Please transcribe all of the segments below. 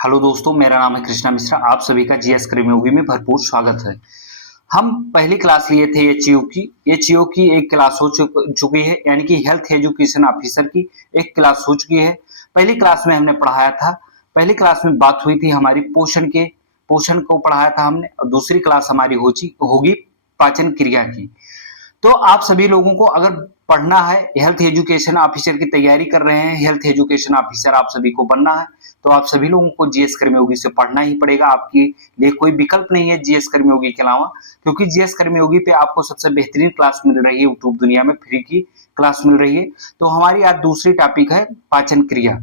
Hello दोस्तों, मेरा नाम है कृष्णा मिश्रा। आप सभी का जीएस कर्मयोगी में भरपूर स्वागत है। हम पहली क्लास लिए थे एचईओ की। एचईओ की एक क्लास हो चुकी है, यानी कि हेल्थ एजुकेशन ऑफिसर की एक क्लास हो चुकी है। पहली क्लास में हमने पढ़ाया था, पहली क्लास में बात हुई थी हमारी पोषण को पढ़ाया था हमने, और दूसरी क्लास हमारी होगी पाचन क्रिया की। तो आप सभी लोगों को अगर पढ़ना है, हेल्थ एजुकेशन ऑफिसर की तैयारी कर रहे हैं, हेल्थ एजुकेशन ऑफिसर आप सभी को बनना है, तो आप सभी लोगों को जीएस कर्मयोगी से पढ़ना ही पड़ेगा। आपके लिए कोई विकल्प नहीं है जीएस कर्मयोगी के अलावा, क्योंकि जीएस कर्मयोगी पे आपको सबसे बेहतरीन क्लास मिल रही है, यूट्यूब दुनिया में फ्री की क्लास मिल रही है। तो हमारी आज दूसरी टॉपिक है पाचन क्रिया।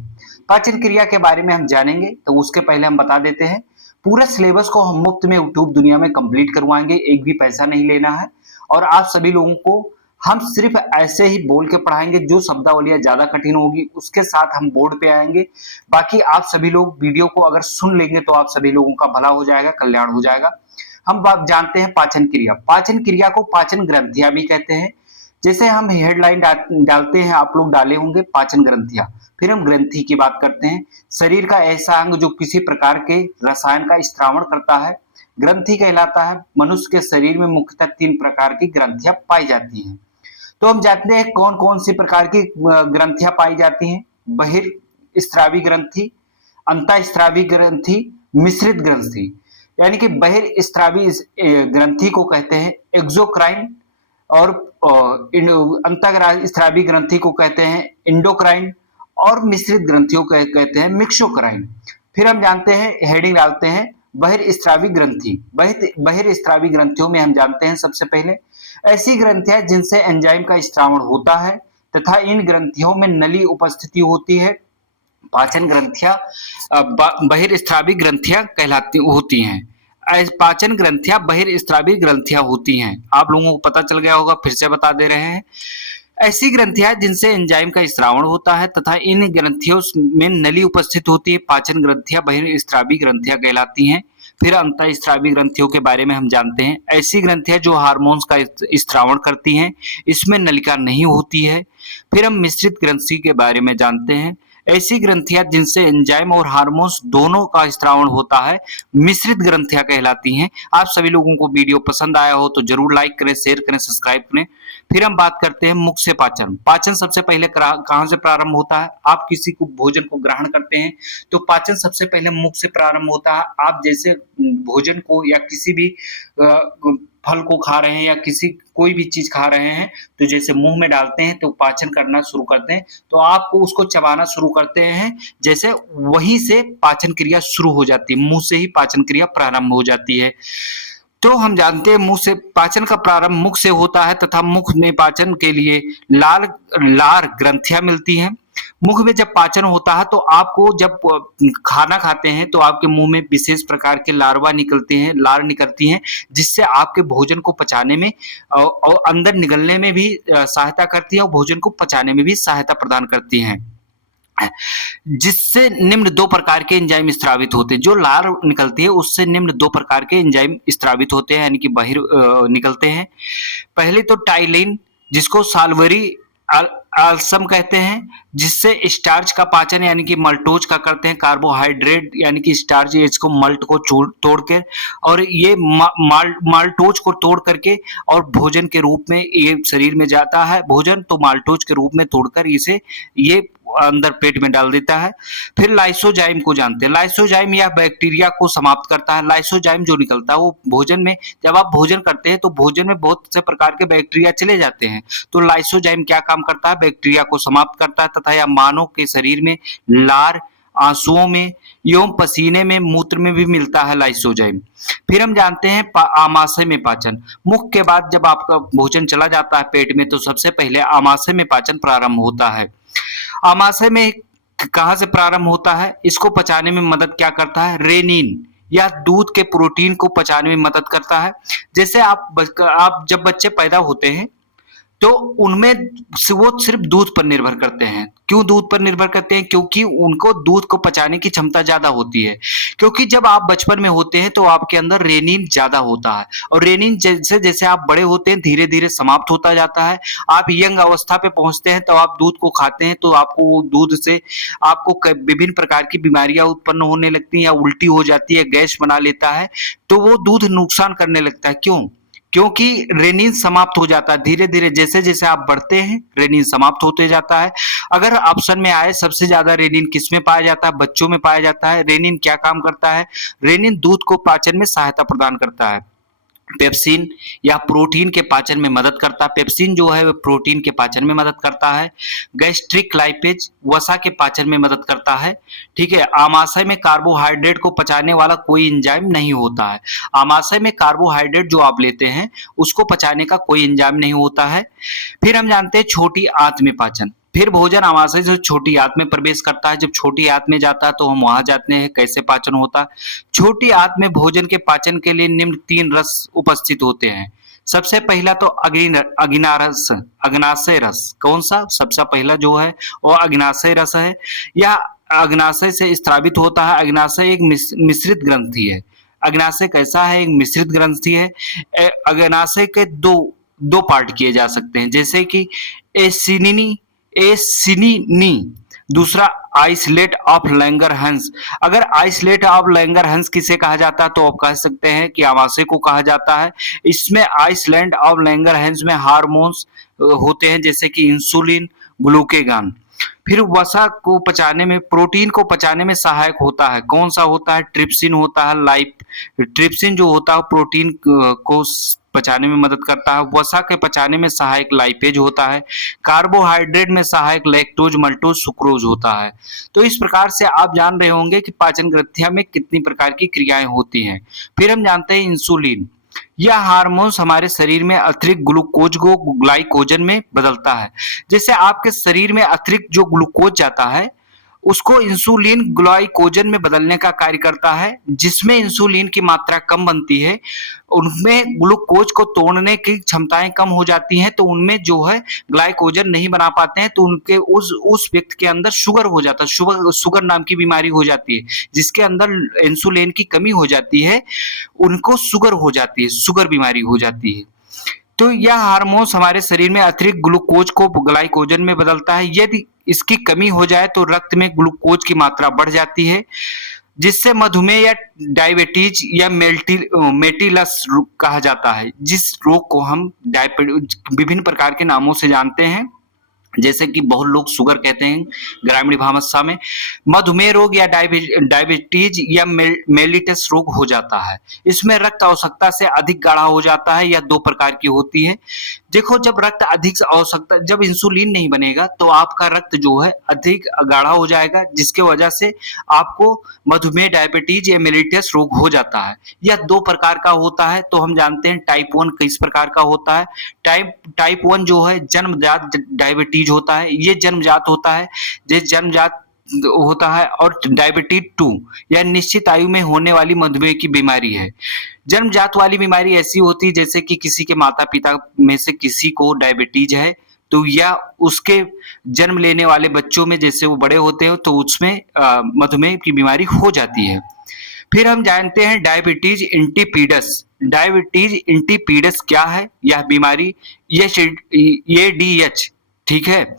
पाचन क्रिया के बारे में हम जानेंगे, तो उसके पहले हम बता देते हैं पूरे सिलेबस को हम मुफ्त में यूट्यूब दुनिया में कंप्लीट करवाएंगे, एक भी पैसा नहीं लेना है। और आप सभी लोगों को हम सिर्फ ऐसे ही बोल के पढ़ाएंगे, जो शब्दावलियां ज्यादा कठिन होगी उसके साथ हम बोर्ड पे आएंगे। बाकी आप सभी लोग वीडियो को अगर सुन लेंगे तो आप सभी लोगों का भला हो जाएगा, कल्याण हो जाएगा। हम बात जानते हैं पाचन क्रिया। पाचन क्रिया को पाचन ग्रंथियां भी कहते हैं। जैसे हम हेडलाइन डालते हैं, आप लोग डाले होंगे पाचन ग्रंथियां, फिर हम ग्रंथि की बात करते हैं। शरीर का ऐसा अंग जो किसी प्रकार के रसायन का स्त्रावण करता है, ग्रंथि कहलाता है। मनुष्य के शरीर में मुख्यतः 3 प्रकार की ग्रंथियां पाई जाती हैं। तो हम जानते हैं कौन कौन सी प्रकार की ग्रंथियां पाई जाती हैं। बहिर्स्रावी ग्रंथि, अंतःस्रावी ग्रंथि, मिश्रित ग्रंथि। यानी कि बहिर्स्रावी ग्रंथि को कहते हैं एक्सोक्राइन, और अंतःस्रावी ग्रंथि को कहते हैं इंडोक्राइन, और मिश्रित ग्रंथियों को कहते हैं मिक्सोक्राइन। फिर हम जानते हैं, हेडिंग डालते हैं बहिर्स्रावी ग्रंथि। बहिर्स्रावी ग्रंथियों में हम जानते हैं सबसे पहले ऐसी ग्रंथियां जिनसे एंजाइम का स्त्रावण होता है तथा इन ग्रंथियों में नली उपस्थिति होती है। पाचन ग्रंथियां बहिर्स्रावी ग्रंथियां कहलाती होती हैं। पाचन ग्रंथियां बहिर्स्रावी ग्रंथियां होती हैं। आप लोगों को पता चल गया होगा, फिर से बता दे रहे हैं। ऐसी ग्रंथियां जिनसे एंजाइम का स्रावण होता है तथा इन ग्रंथियों में नली उपस्थित होती है, पाचन ग्रंथियां बहिर्स्रावी ग्रंथियां कहलाती हैं। फिर अंतःस्रावी ग्रंथियों के बारे में हम जानते हैं। ऐसी ग्रंथियां जो हार्मोन्स का स्रावण करती हैं, इसमें नलिका नहीं होती है। फिर हम मिश्रित ग्रंथि के बारे में जानते हैं। ऐसी ग्रंथियां जिनसे एंजाइम और हार्मोन्स दोनों का स्रावण होता है, मिश्रित ग्रंथियां कहलाती हैं। आप सभी लोगों को वीडियो पसंद आया हो तो जरूर लाइक करें, शेयर करें, सब्सक्राइब करें। फिर हम बात करते हैं मुख से पाचन। पाचन सबसे पहले कहाँ से प्रारंभ होता है? आप किसी को भोजन को ग्रहण करते हैं तो पाचन सबसे पहले मुख से प्रारंभ होता है। आप जैसे भोजन को या किसी भी फल को खा रहे हैं या कोई भी चीज खा रहे हैं, तो जैसे मुंह में डालते हैं तो पाचन करना शुरू करते हैं, तो आपको उसको चबाना शुरू करते हैं, जैसे वहीं से पाचन क्रिया शुरू हो जाती है, मुंह से ही पाचन क्रिया प्रारंभ हो जाती है। तो हम जानते हैं मुंह से पाचन का प्रारंभ मुख से होता है तथा मुख में पाचन के लिए लार ग्रंथियां मिलती हैं। मुख में जब पाचन होता है तो आपको जब खाना खाते हैं तो आपके मुंह में विशेष प्रकार के लार्वा निकलते हैं, लार निकलती हैं, जिससे आपके भोजन को पचाने में और अंदर निगलने में भी सहायता करती है और भोजन को पचाने में भी सहायता प्रदान करती हैं। जिससे निम्न 2 प्रकार के एंजाइम स्रावित होते हैं। जो लार निकलती है उससे निम्न 2 प्रकार के एंजाइम स्रावित होते हैं, यानी कि निकलते हैं। पहले तो टाइलिन, जिसको साल्वरी आल्सम कहते हैं, जिससे स्टार्च का पाचन यानी कि मल्टोज का करते हैं। कार्बोहाइड्रेट यानी कि स्टार्च, इसको मल्ट को तोड़ के और ये माल्टोज को तोड़ करके और भोजन के रूप में ये शरीर में जाता है। भोजन तो माल्टोज के रूप में तोड़कर इसे ये अंदर पेट में डाल देता है। फिर लाइसोजाइम को जानते हैं। लाइसोजाइम या बैक्टीरिया को समाप्त करता है। लाइसोजाइम जो निकलता है वो भोजन में, जब आप भोजन करते हैं तो भोजन में बहुत से प्रकार के बैक्टीरिया चले जाते हैं, तो लाइसोजाइम क्या काम करता है? बैक्टीरिया को समाप्त करता है तथा यह मानव के शरीर में लार, आंसुओं में एवं पसीने में, मूत्र में भी मिलता है लाइसोजाइम। फिर हम जानते हैं आमाशय में पाचन। मुख के बाद जब आपका भोजन चला जाता है पेट में तो सबसे पहले आमाशय में पाचन प्रारंभ होता है। आमाशय में कहां से प्रारंभ होता है? इसको पचाने में मदद क्या करता है? रेनिन या दूध के प्रोटीन को पचाने में मदद करता है। जैसे आप जब बच्चे पैदा होते हैं तो उनमें वो सिर्फ दूध पर निर्भर करते हैं। क्यों दूध पर निर्भर करते हैं? क्योंकि उनको दूध को पचाने की क्षमता ज्यादा होती है। क्योंकि जब आप बचपन में होते हैं तो आपके अंदर रेनिन ज्यादा होता है, और रेनिन जैसे जैसे आप बड़े होते हैं धीरे धीरे समाप्त होता जाता है। आप यंग अवस्था पे पहुंचते हैं तो आप दूध को खाते हैं तो आपको वो दूध से आपको विभिन्न प्रकार की बीमारियां उत्पन्न होने लगती हैं, या उल्टी हो जाती है, गैस बना लेता है, तो वो दूध नुकसान करने लगता है। क्यों? क्योंकि रेनिन समाप्त हो जाता है धीरे धीरे, जैसे जैसे आप बढ़ते हैं रेनिन समाप्त होते जाता है। अगर ऑप्शन में आए सबसे ज्यादा रेनिन किस में पाया जाता है? बच्चों में पाया जाता है। रेनिन क्या काम करता है? रेनिन दूध को पाचन में सहायता प्रदान करता है। पेप्सिन या प्रोटीन के पाचन में मदद करता है। पेप्सिन जो है वो प्रोटीन के पाचन में मदद करता है। गैस्ट्रिक लाइपेज वसा के पाचन में मदद करता है। ठीक है। आमाशय में कार्बोहाइड्रेट को पचाने वाला कोई एंजाइम नहीं होता है। आमाशय में कार्बोहाइड्रेट जो आप लेते हैं उसको पचाने का कोई एंजाइम नहीं होता है। फिर हम जानते हैं छोटी आंत में पाचन। फिर भोजन आमाशय से छोटी आंत में प्रवेश करता है। जब छोटी आंत में जाता है तो हम वहां जाते हैं कैसे पाचन होता है। छोटी आंत में भोजन के पाचन के लिए निम्न 3 रस उपस्थित होते हैं। सबसे पहला तो अग्नाशय रस। कौन सा? सबसे पहला जो है वो अग्नाशय रस है। यह अग्नाशय से स्रावित होता है। अग्नाशय एक मिश्रित ग्रंथि है। अग्नाशय कैसा है? एक मिश्रित ग्रंथि है। अग्नाशय के दो दो पार्ट किए जा सकते हैं, जैसे कि एसिनिनी, दूसरा आइसलेट ऑफ लैंगरहंस। अगर आइसलेट ऑफ लैंगरहंस किसे कहा जाता है तो आप कह सकते हैं कि आमाशय को कहा जाता है। इसमें आइसलैंड ऑफ लैंगरहंस में हार्मोन्स होते हैं, जैसे कि इंसुलिन, ग्लूकेगॉन। फिर वसा को पचाने में, प्रोटीन को पचाने में सहायक होता है। कौन सा होता है? ट्रिप्सिन होता है। ट्रिप्सिन जो होता है प्रोटीन को पचाने में मदद करता है। वसा के पचाने में सहायक लाइपेज होता है। कार्बोहाइड्रेट में सहायक लैक्टोज, मल्टोज, सुक्रोज होता है। तो इस प्रकार से आप जान रहे होंगे कि पाचन ग्रंथियां में कितनी प्रकार की क्रियाएं होती हैं। फिर हम जानते हैं इंसुलिन। यह हार्मोन्स हमारे शरीर में अतिरिक्त ग्लूकोज को ग्लाइकोजन में बदलता है। जैसे आपके शरीर में अतिरिक्त जो ग्लूकोज जाता है उसको इंसुलिन ग्लाइकोजन में बदलने का कार्य करता है। जिसमें इंसुलिन की मात्रा कम बनती है उनमें ग्लूकोज को तोड़ने की क्षमताएं कम हो जाती हैं, तो उनमें जो है ग्लाइकोजन नहीं बना पाते हैं, तो उनके उस व्यक्ति के अंदर शुगर हो जाता है। शुगर नाम की बीमारी हो जाती है। जिसके अंदर इंसुलिन की कमी हो जाती है उनको शुगर हो जाती है, शुगर बीमारी हो जाती है। तो यह हार्मोन्स हमारे शरीर में अतिरिक्त ग्लूकोज को ग्लाइकोजन में बदलता है। यदि इसकी कमी हो जाए तो रक्त में ग्लूकोज की मात्रा बढ़ जाती है, जिससे मधुमेह या डायबिटीज या मेटिलस कहा जाता है। जिस रोग को हम विभिन्न प्रकार के नामों से जानते हैं, जैसे कि बहुत लोग शुगर कहते हैं ग्रामीण भाषा में। मधुमेह रोग या डायबिटीज या मेलिटस रोग हो जाता है। इसमें रक्त आवश्यकता से अधिक गाढ़ा हो जाता है, या 2 प्रकार की होती है। देखो, जब रक्त अधिक आवश्यकता, जब इंसुलिन नहीं बनेगा तो आपका रक्त जो है अधिक गाढ़ा हो जाएगा, जिसके वजह से आपको मधुमेह, डायबिटीज या मेलिटस रोग हो जाता है। यह 2 प्रकार का होता है। तो हम जानते हैं टाइप 1 किस प्रकार का होता है। टाइप 1 जो है जन्मजात डायबिटीज होता है। ये जन्मजात होता है, ये जन्मजात होता है। और डायबिटीज 2 या निश्चित आयु में होने वाली मधुमेह की बीमारी है। जन्मजात वाली बीमारी ऐसी होती है जैसे कि किसी के माता पिता में से किसी को डायबिटीज है, तो या उसके जन्म लेने वाले बच्चों में जैसे वो बड़े होते हैं तो उसमें मधुमेह की बीमारी हो जाती है। फिर हम जानते हैं डायबिटीज इंटिपीडस। डायबिटीज इंटिपीडस क्या है? यह बीमारी ये डीएच, ठीक है,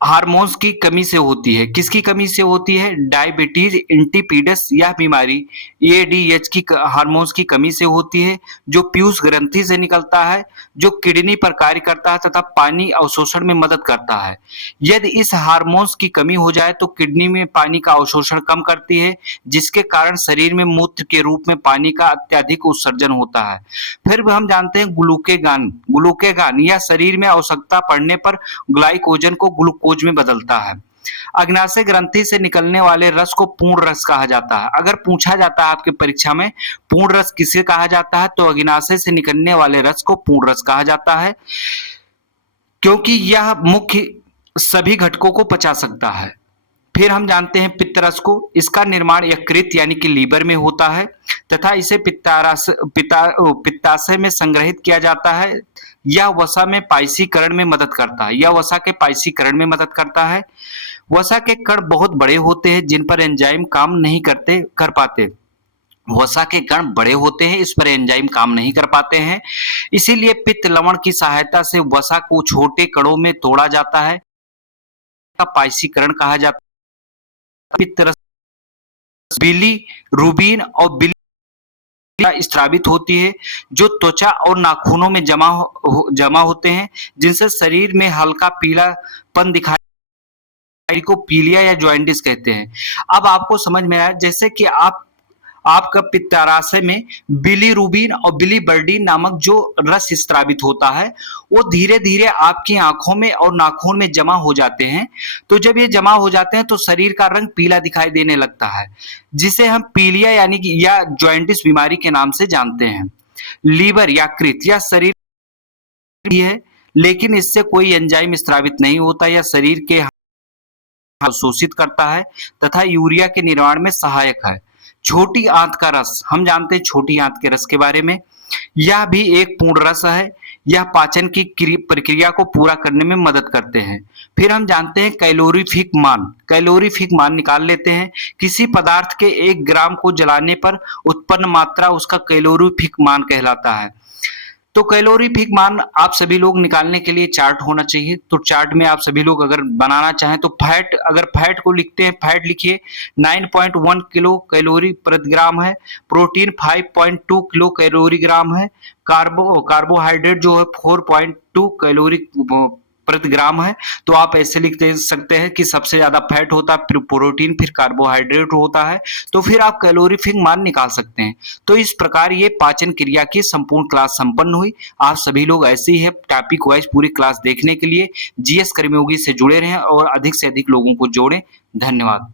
हार्मोन्स की कमी से होती है। किसकी कमी से होती है? डायबिटीज इंटिपीडस यह बीमारी एडीएच की हार्मोन्स की कमी से होती है, जो पीयूष ग्रंथि से निकलता है, जो किडनी पर कार्य करता है तथा पानी अवशोषण में मदद करता है। यदि इस हार्मोन्स की कमी हो जाए तो किडनी में पानी का अवशोषण कम करती है, जिसके कारण शरीर में मूत्र के रूप में पानी का अत्यधिक उत्सर्जन होता है। फिर हम जानते हैं ग्लूकेगॉन यह शरीर में आवश्यकता पड़ने पर ग्लाइकोजन को ग्लूकोज में बदलता है। अग्नाशय ग्रंथि से निकलने वाले रस को पूर्ण रस कहा जाता है। अगर पूछा जाता है आपके परीक्षा में पूर्ण रस किसे कहा जाता है, तो अग्नाशय से निकलने वाले रस को पूर्ण रस कहा जाता है, क्योंकि यह मुख्य सभी घटकों को पचा सकता है। फिर हम जानते हैं पित्तरस को। इसका निर्माण यकृत यानी कि लीवर में होता है तथा इसे पित्ताशय में संग्रहित किया जाता है, यह वसा में पाइसीकरण में मदद करता है, यह वसा के पाइसीकरण में मदद करता है। वसा के कण बहुत बड़े होते हैं जिन पर एंजाइम काम नहीं कर पाते। वसा के कण बड़े होते हैं, इस पर एंजाइम काम नहीं कर पाते हैं, इसीलिए पित्त लवण की सहायता से वसा को छोटे कणों में तोड़ा जाता है, पाइसीकरण कहा जाता है। पित्त रस बिलीरुबिन और स्रावित होती है, जो त्वचा और नाखूनों में जमा होते हैं, जिनसे शरीर में हल्का पीलापन दिखाई को पीलिया या जॉइंटिस कहते हैं। अब आपको समझ में आया, जैसे कि आपका पित्ताशय में बिलीरुबिन और बिलीवर्डिन नामक जो रस स्रावित होता है, वो धीरे धीरे आपकी आंखों में और नाखून में जमा हो जाते हैं। तो जब ये जमा हो जाते हैं तो शरीर का रंग पीला दिखाई देने लगता है, जिसे हम पीलिया यानी कि या जॉइंटिस बीमारी के नाम से जानते हैं। लीवर यकृत यह शरीर है, लेकिन इससे कोई एंजाइम स्रावित नहीं होता, या शरीर के अवशोषित करता है तथा यूरिया के निर्माण में सहायक है। छोटी आंत का रस, हम जानते हैं छोटी आंत के रस के बारे में, यह भी एक पूर्ण रस है, यह पाचन की प्रक्रिया को पूरा करने में मदद करते हैं। फिर हम जानते हैं कैलोरीफिक मान निकाल लेते हैं। किसी पदार्थ के 1 ग्राम को जलाने पर उत्पन्न मात्रा उसका कैलोरीफिक मान कहलाता है। तो कैलोरीफिक मान आप सभी लोग निकालने के लिए चार्ट होना चाहिए। तो चार्ट में आप सभी लोग अगर बनाना चाहें तो फैट को लिखते हैं, फैट लिखिए 9.1 किलो कैलोरी प्रति ग्राम है, प्रोटीन 5.2 किलो कैलोरी ग्राम है, कार्बोहाइड्रेट जो है 4.2 कैलोरी प्रति ग्राम है। तो आप ऐसे लिख सकते हैं कि सबसे ज्यादा फैट होता है, फिर प्रोटीन, फिर कार्बोहाइड्रेट होता है, तो फिर आप कैलोरीफिक मान निकाल सकते हैं। तो इस प्रकार ये पाचन क्रिया की संपूर्ण क्लास संपन्न हुई। आप सभी लोग ऐसे ही है टॉपिक वाइज पूरी क्लास देखने के लिए जीएस कर्मयोगी से जुड़े रहें और अधिक से अधिक लोगों को जोड़ें। धन्यवाद।